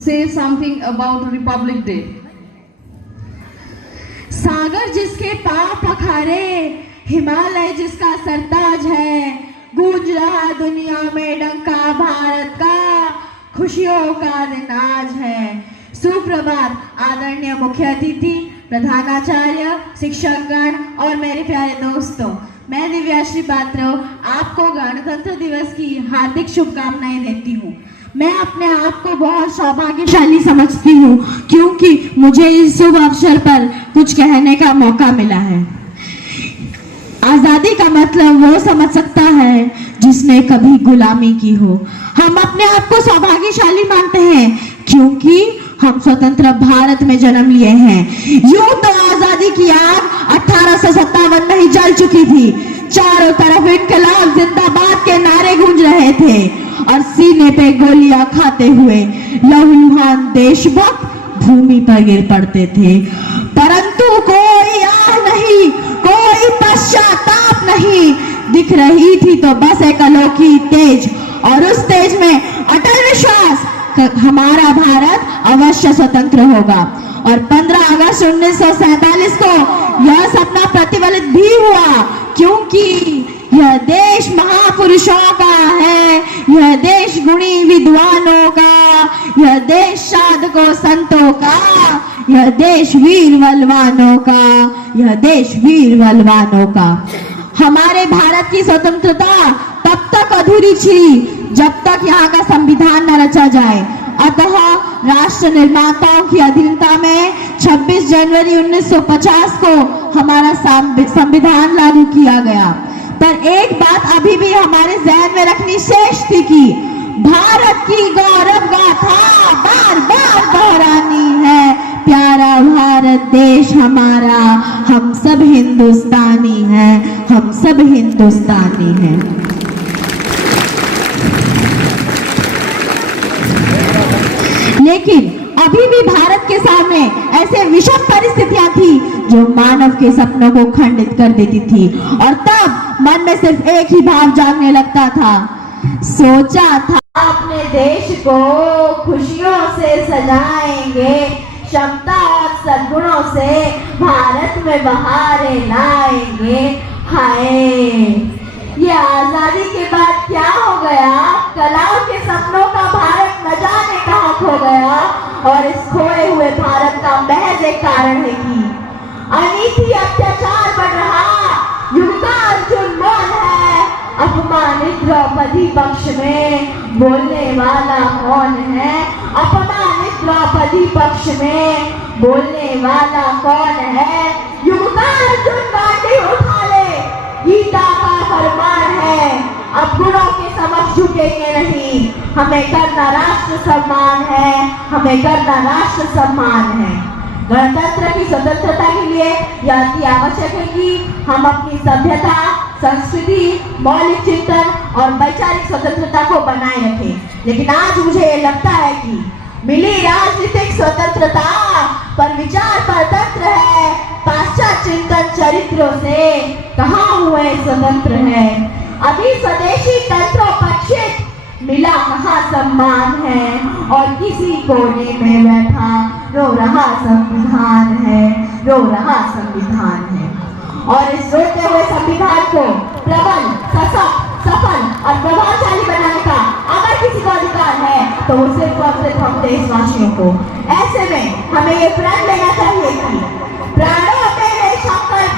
say something about Republic Day. सागर जिसके पांव पखारे, हिमालय जिसका सरताज है, गूंज रहा दुनिया में डंका भारत का, खुशियों का दिन आज है। सुप्रभात आदरणीय मुख्य अतिथि, प्रधानाचार्य, शिक्षकगण और मेरे प्यारे दोस्तों, मैं दिव्याश्री पात्र आपको गणतंत्र दिवस की हार्दिक शुभकामनाएं देती हूँ। मैं अपने आप को बहुत सौभाग्यशाली समझती हूँ क्योंकि मुझे इस शुभ अवसर पर कुछ कहने का मौका मिला है। आजादी का मतलब वो समझ सकता है जिसने कभी गुलामी की हो। हम अपने आप को सौभाग्यशाली मानते हैं क्योंकि हम स्वतंत्र भारत में जन्म लिए हैं। यूं तो आजादी की आग 1857 में ही जल चुकी थी। चारों तरफ इनकलाब जिंदाबाद के नारे गूंज रहे थे और सीने पे गोलियां खाते हुए लहूलुहान देशभक्त भूमि पर गिर पड़ते थे, परंतु कोई आह नहीं, कोई पश्चाताप नहीं। दिख रही थी तो बस एक अलौकिक तेज, और उस तेज में अटल विश्वास हमारा भारत अवश्य स्वतंत्र होगा। और 15 अगस्त 1947 को यह सपना प्रतिफलित भी हुआ क्योंकि यह देश महापुरुषों का है, यह देश गुणी विद्वानों का, यह देश साधकों संतों का, यह देश वीर बलवानों का, यह देश वीर बलवानों का। हमारे भारत की स्वतंत्रता तब तक अधूरी थी जब तक यहाँ का संविधान न रचा जाए। अतः राष्ट्र निर्माताओं की अधीनता में 26 जनवरी 1950 को हमारा संविधान लागू किया गया। पर एक बात अभी भी हमारे ज़हन में रखनी शेष थी कि भारत की गौरव गाथा बार बार दोहरानी है। प्यारा भारत देश हमारा, हम सब हिंदुस्तानी हैं, हम सब हिंदुस्तानी हैं। लेकिन अभी भी भारत के सामने ऐसे विषम परिस्थितियां थी जो मानव के सपनों को खंडित कर देती थी, और तब मन में सिर्फ एक ही भाव जागने लगता था। सोचा था अपने देश को खुशियों से सजाएंगे, क्षमता और सद्गुणों से भारत में बहारें लाएंगे। हाय, ये आजादी के बाद क्या हो गया? कलाओं के सपनों का भारत न जाने कहाँ खो गया। और इस खोए हुए भारत का महज एक कारण है कि अनीति अत्याचार बढ़ रहा, युग का अर्जुन मौन है, अपमानित द्रौपदी पक्ष में बोलने वाला कौन है? अपमानित द्रौपदी पक्ष में बोलने वाला कौन है? युग का अर्जुन कांटे उठा ले, गीता का फरमान है, अब गुणों के समक्ष झुकेंगे नहीं। हमें करना राष्ट्र सम्मान है, हमें करना राष्ट्र सम्मान है। गणतंत्र की स्वतंत्रता के लिए यह अति आवश्यक है कि हम अपनी सभ्यता, संस्कृति, मौलिक चिंतन और वैचारिक स्वतंत्रता को बनाए रखें। लेकिन आज मुझे ये लगता है कि मिली राजनीतिक स्वतंत्रता पर विचार परतंत्र है, पाश्चात्य चिंतन चरित्रों से कहाँ हुए स्वतंत्र है। अभी स्वदेशी तंत्रोपक्षित मिला कहाँ सम्मान है, और किसी कोने में बैठा रो रहा संविधान है, रो रहा संविधान है। और इस रोते हुए संविधान को प्रबल, सशक्त, सफल और प्रभावशाली बनाने का अगर किसी को अधिकार है तो वो सिर्फ और सिर्फ हम देशवासियों को। ऐसे में हमें ये प्रण लेना चाहिए कि प्राणों में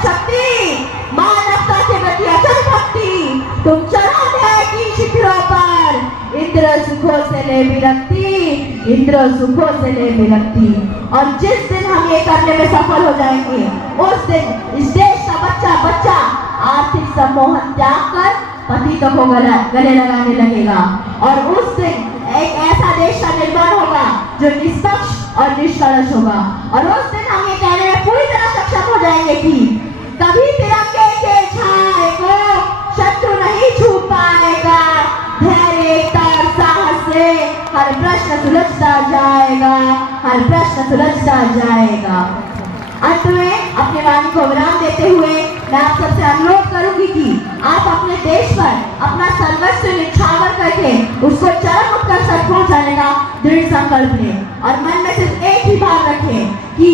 शक्ति, मानवता के प्रति अचल भक्ति, तुम चढ़ो न्याय की शिखरों पर, इंद्र सुखों से ले विरक्ति, इंद्र सुखों से ले विरक्ति। और जिस दिन हम ये करने में सफल हो जाएंगे उस दिन इस देश का बच्चा बच्चा आर्थिक सम्मोहन त्याग कर पतितों को गले लगाने लगेगा, और उस दिन एक ऐसा देश का निर्माण होगा जो निष्पक्ष और निष्कलंक होगा। और उस दिन हम ये कहने में पूरी तरह सक्षम हो जाएंगे कि कभी तिरंगे के छाए को शत्रु नहीं छू पाएगा। धैर्य, एकता और साहस से हर प्रश्न सुलझता जाएगा, हर प्रश्न सुलझता जाएगा। अंत में अपने वाणी को विराम देते हुए मैं आप सबसे अनुरोध करूंगी कि आप अपने देश पर अपना सर्वस्व निछावर करके उसको चरम उत्कर्ष तक पहुंचाने का दृढ़ संकल्प लें और मन में सिर्फ एक ही भाव रखें कि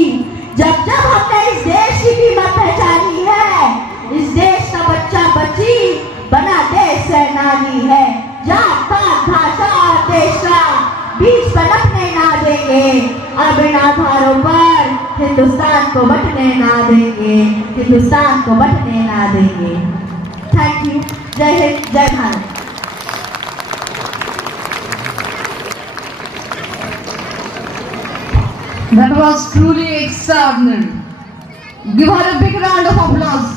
जब जब हमने इस देश की कीमत पहचानी है, इस देश का बच्चा बच्ची बना देश से नारी है, जात पात भाषा और देश का बीच पलटने ना देंगे, अब इन आधारों पर हिंदुस्तान को बंटने ना देंगे, हिंदुस्तान को बंटने ना देंगे। Thank you. जय हिंद, जय Bharat. That was truly extraordinary. Give her a big round of applause.